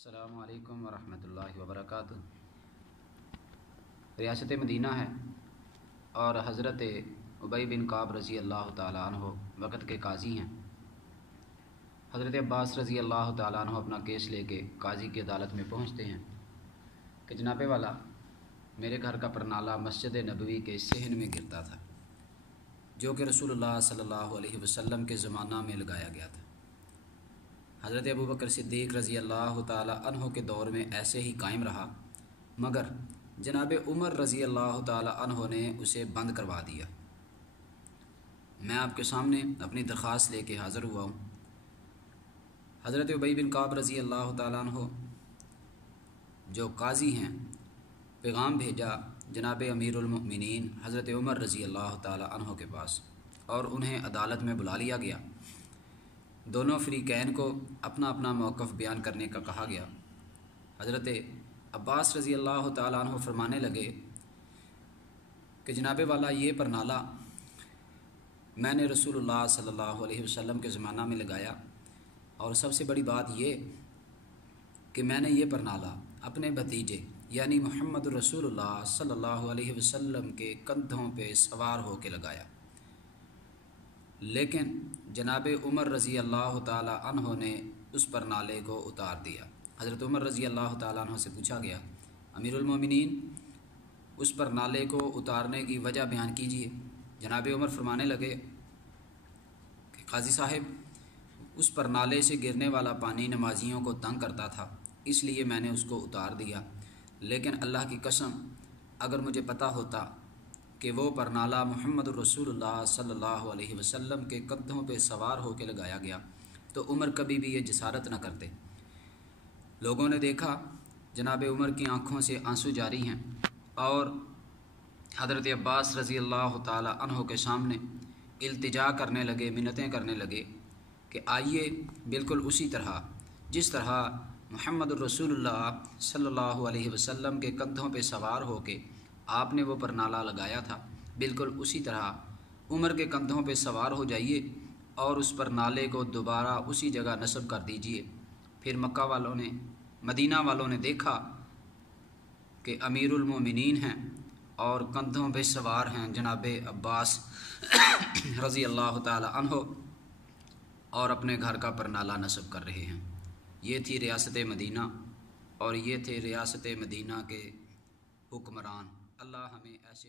السلام علیکم ورحمۃ اللہ وبرکاتہ۔ ریاست مدینہ ہے اور حضرت ابی بن کعب رضی اللہ تعالیٰ عنہ وقت کے قاضی ہیں۔ حضرت عباس رضی اللہ تعالیٰ عنہ اپنا کیس لے کے قاضی کی عدالت میں پہنچتے ہیں کہ جناب والا میرے گھر کا پرنالہ مسجد نبوی کے صحن میں گرتا تھا، جو کہ رسول اللہ صلی اللہ علیہ وسلم کے زمانہ میں لگایا گیا تھا۔ حضرت ابوبکر صدیق رضی اللہ تعالیٰ عنہ کے دور میں ایسے ہی قائم رہا، مگر جناب عمر رضی اللہ تعالیٰ عنہ نے اسے بند کروا دیا۔ میں آپ کے سامنے اپنی درخواست لے کے حاضر ہوا ہوں۔ حضرت ابی بن کعب رضی اللہ تعالیٰ عنہ جو قاضی ہیں، پیغام بھیجا جناب امیر المؤمنین حضرت عمر رضی اللہ تعالیٰ عنہ کے پاس، اور انہیں عدالت میں بلا لیا گیا۔ دونوں فریقین کو اپنا اپنا موقف بیان کرنے کا کہا گیا۔ حضرت عباس رضی اللہ تعالیٰ عنہ فرمانے لگے کہ جناب والا یہ پرنالہ میں نے رسول اللہ صلی اللہ علیہ وسلم کے زمانہ میں لگایا، اور سب سے بڑی بات یہ کہ میں نے یہ پرنالہ اپنے بھتیجے یعنی محمد رسول اللہ صلی اللہ علیہ وسلم کے کندھوں پہ سوار ہو کے لگایا، لیکن جناب عمر رضی اللہ تعالیٰ عنہ نے اس پرنالے کو اتار دیا۔ حضرت عمر رضی اللہ تعالیٰ عنہ سے پوچھا گیا، امیر المومنین اس پرنالے کو اتارنے کی وجہ بیان کیجیے۔ جناب عمر فرمانے لگے کہ قاضی صاحب، اس پرنالے سے گرنے والا پانی نمازیوں کو تنگ کرتا تھا، اس لیے میں نے اس کو اتار دیا، لیکن اللہ کی قسم اگر مجھے پتہ ہوتا کہ وہ پرنالہ محمد الرسول اللہ صلی اللہ علیہ وسلم کے کندھوں پہ سوار ہو کے لگایا گیا تو عمر کبھی بھی یہ جسارت نہ کرتے۔ لوگوں نے دیکھا جناب عمر کی آنکھوں سے آنسو جاری ہیں، اور حضرت عباس رضی اللہ تعالی عنہ کے سامنے التجا کرنے لگے، منتیں کرنے لگے کہ آئیے بالکل اسی طرح جس طرح محمد الرسول اللہ صلی اللہ علیہ وسلم کے کندھوں پہ سوار ہو کے آپ نے وہ پرنالہ لگایا تھا، بالکل اسی طرح عمر کے کندھوں پہ سوار ہو جائیے اور اس پرنالے کو دوبارہ اسی جگہ نصب کر دیجیے۔ پھر مکہ والوں نے، مدینہ والوں نے دیکھا کہ امیر المومنین ہیں اور کندھوں پہ سوار ہیں جناب عباس رضی اللہ تعالی عنہ، اور اپنے گھر کا پرنالہ نصب کر رہے ہیں۔ یہ تھی ریاست مدینہ، اور یہ تھے ریاست مدینہ کے حکمران۔ اللہ ہمیں ایسے